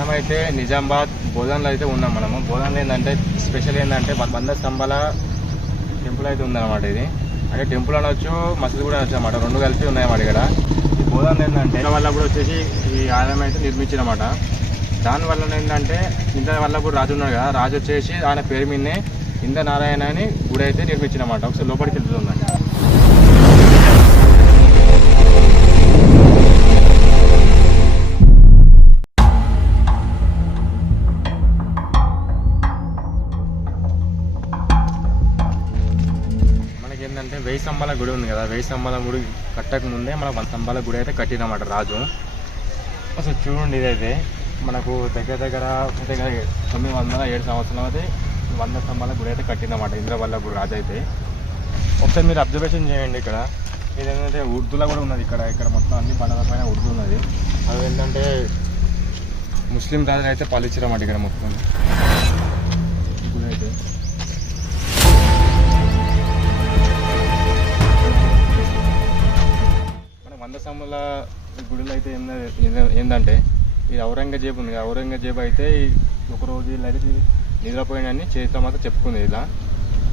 మనమైతే నిజామాబాద్ బోధనలో అయితే ఉన్నాం. బోధనలో ఏంటంటే స్పెషల్ ఏంటంటే 100 స్తంభాల టెంపుల్ అయితే ఉందన్నమాట. ఇది అంటే టెంపుల్ అనొచ్చు, మసీదు కూడా అనొచ్చు అన్నమాట, రెండు కలిపి ఉన్నాయన్నమాట. ఇక్కడ ఈ బోధనలో ఏంటంటే వల్ల కూడా వచ్చేసి ఈ ఆలయం అయితే నిర్మించినమాట. దానివల్ల ఏంటంటే ఇంత వల్ల కూడా రాజు ఉన్నాడు కదా, రాజు వచ్చేసి ఆయన పేరు మీదనే ఇంద్రనారాయణ అని గుడి అయితే నిర్మించినమాట. ఒకసారి లోపలికి వెళ్తుందండి. ఏంటంటే 1000 స్తంభాల గుడి ఉంది కదా, 1000 స్తంభాల గుడి కట్టక ముందే మనకు 100 స్తంభాల గుడి అయితే కట్టినమాట రాజు. అసలు చూడండి, ఇదైతే మనకు దగ్గర 907 సంవత్సరాలు అయితే 100 స్తంభాల గుడి అయితే కట్టినమాట ఇంద్రవల్లభుడు రాజు అయితే. ఒకసారి మీరు అబ్జర్వేషన్ చేయండి. ఇక్కడ ఇదేంటంటే ఉర్దూలో కూడా ఉన్నది. ఇక్కడ మొత్తం అన్ని బండల పైన ఉర్దూ ఉన్నది. అది ఏంటంటే ముస్లిం రాజులు అయితే పాలించారన్నమాట ఇక్కడ మొత్తం గుడి అయితే. మన 100 స్తంభాల గుడిలో అయితే ఏంటంటే ఇది ఔరంగజేబు ఉంది. ఔరంగజేబు అయితే ఒకరోజు వీళ్ళు అయితే నిద్రపోయినని చరిత్ర మాత్రం చెప్పుకుంది. ఇలా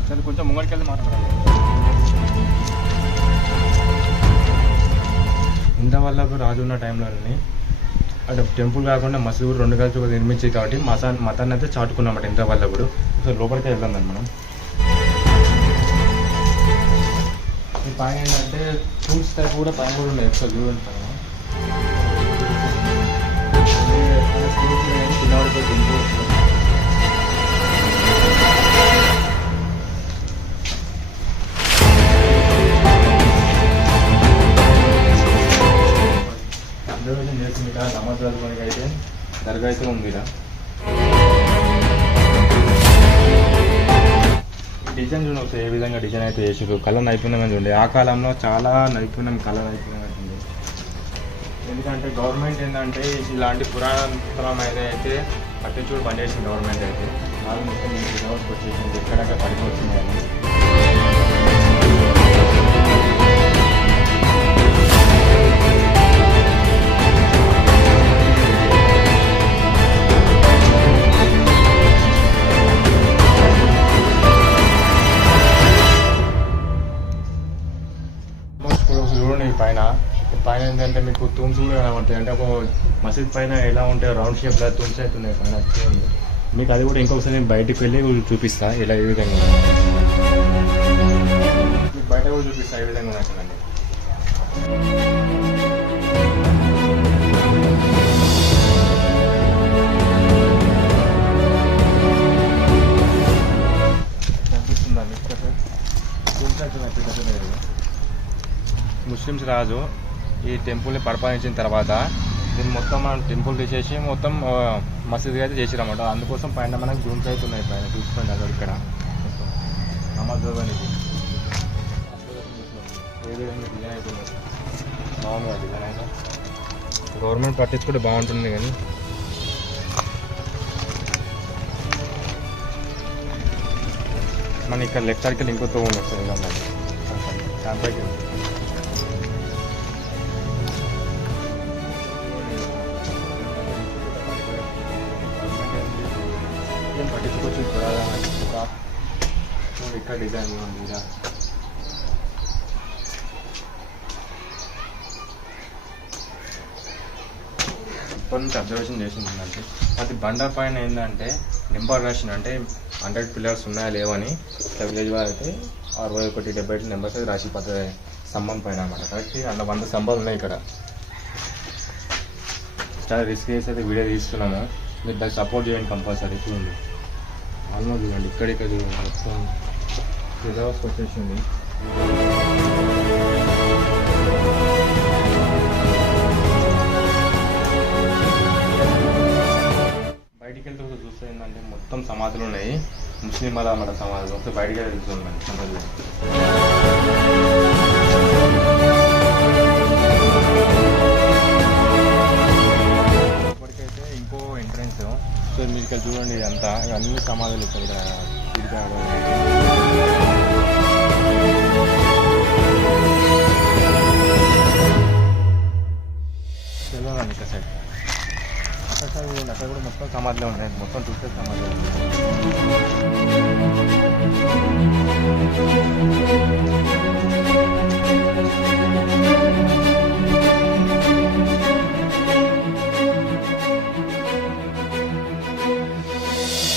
సరే కొంచెం ముంగడికి వెళ్ళి మాట్లాడాలి. ఇంద్రవల్లభుడు రాజు ఉన్న టైంలోని అంటే టెంపుల్ కాకుండా మసీదు రెండు కలిసి ఒక నిర్మించింది కాబట్టి మతాన్ని అయితే చాటుకున్నమాట ఇంద్రవల్లభుడు. సో లోపలికి వెళ్దాం మనం. ఈ పైన ఏంటంటే ఫ్రూట్స్ టైప్ కూడా పైన కూడా ఉన్నాయి. ఒకసారి చూడండి పైన చిన్నవాడితో తింటూ అబ్జర్వేషన్ చేస్తుంది. ఇక్కడ నమాజ్ చదువుకోవడానికి అయితే దర్గా అయితే ఉంది. డిజైన్ చూడండి ఒకసారి, ఏ విధంగా డిజైన్ అయితే చేసారు. కళ నైపుణ్యం చూడండి. ఆ కాలంలో చాలా కళ నైపుణ్యం అవుతుంది. ఎందుకంటే గవర్నమెంట్ ఏంటంటే ఇలాంటి పురాతనమైన అయితే పట్టించుడు బంద్ చేసింది గవర్నమెంట్ అయితే. వాళ్ళు మొత్తం రివర్స్కి వచ్చేసింది, ఎక్కడెక్కడ పడిపోతున్నాయని. చూడండి పైన ఏంటంటే మీకు తూమ్స్ కూడా కనబడతాయి. అంటే ఒక మసీద్ పైన ఎలా ఉంటాయి రౌండ్ షేప్లో తూమ్స్ అయితే ఉన్నాయి పైన. చూడండి మీకు అది కూడా ఇంకొకసారి నేను బయటకు వెళ్ళి చూపిస్తా ఇలా ఏ విధంగా మీకు బయట కూడా చూపిస్తా ఏ విధంగా ఉంటుందండి. కనిపిస్తుందండి తూమ్స్ అయితే ముస్లిమ్స్ రాజు ఈ టెంపుల్ని పరిపాలించిన తర్వాత దీన్ని మొత్తం మనం టెంపుల్ తీసేసి మొత్తం మసీదుగా అయితే చేసిరన్నమాట. అందుకోసం పైన మనకు జూమ్స్ అయితే ఉన్నాయి. పైన చూసుకోండి అక్కడ ఇక్కడ మొత్తం నమాజ్ చదవడానికి ఏ విధంగా డిజైన్ అవుతుంది. బాగుంది ఆ డిజైన్ అయితే. గవర్నమెంట్ పట్టించుకుంటే బాగుంటుంది. కానీ మన ఇక్కడ లెఫ్ట్ సైడ్కి ఇంకొక ఉంది వస్తుంది దాంట్లోకి పట్టించుకోవచ్చు. ఇక్కడ డిజైన్ ఉంది. ఇప్పటి నుంచి అబ్జర్వేషన్ చేసిందంటే అది బండ పైన ఏంటంటే నెంబర్ రాసిన అంటే 100 పిల్లర్స్ ఉన్నాయా లేవని విలేజ్ వారు అయితే 61, 78 నెంబర్స్ అయితే రాసి స్తంభం పైన అన్నమాట. కరెక్ట్ అందులో 100 స్తంభాలు ఉన్నాయి. ఇక్కడ చాలా రిస్క్ చేసి అయితే వీడియో తీస్తున్నాము. మీరు దాన్ని సపోర్ట్ చేయండి కంపల్సరీ. చూడండి ఆల్మోస్ట్ చూడండి ఇక్కడ మొత్తం రిజర్వ్స్కి వచ్చేసింది. బయటికి వెళ్తే చూస్తే ఏంటంటే మొత్తం సమాధులు ఉన్నాయి. ముస్లిం మత సమాధులు. ఒకసారి బయటికి వెళ్ళి చూడండి సమాధులు. ఇప్పటికైతే ఇంకో ఎంట్రెన్స్. సో మీరు ఇక్కడ చూడండి ఇదంతా అన్ని సమాధులు ఇక్కడ తెలియదండి. ఇక్కడ సైడ్ అక్కడ సైడ్ చూడండి అక్కడ కూడా మొత్తం సమాధిలో ఉన్నాయి, మొత్తం చూస్తే సమాధిలో ఉన్నాయి.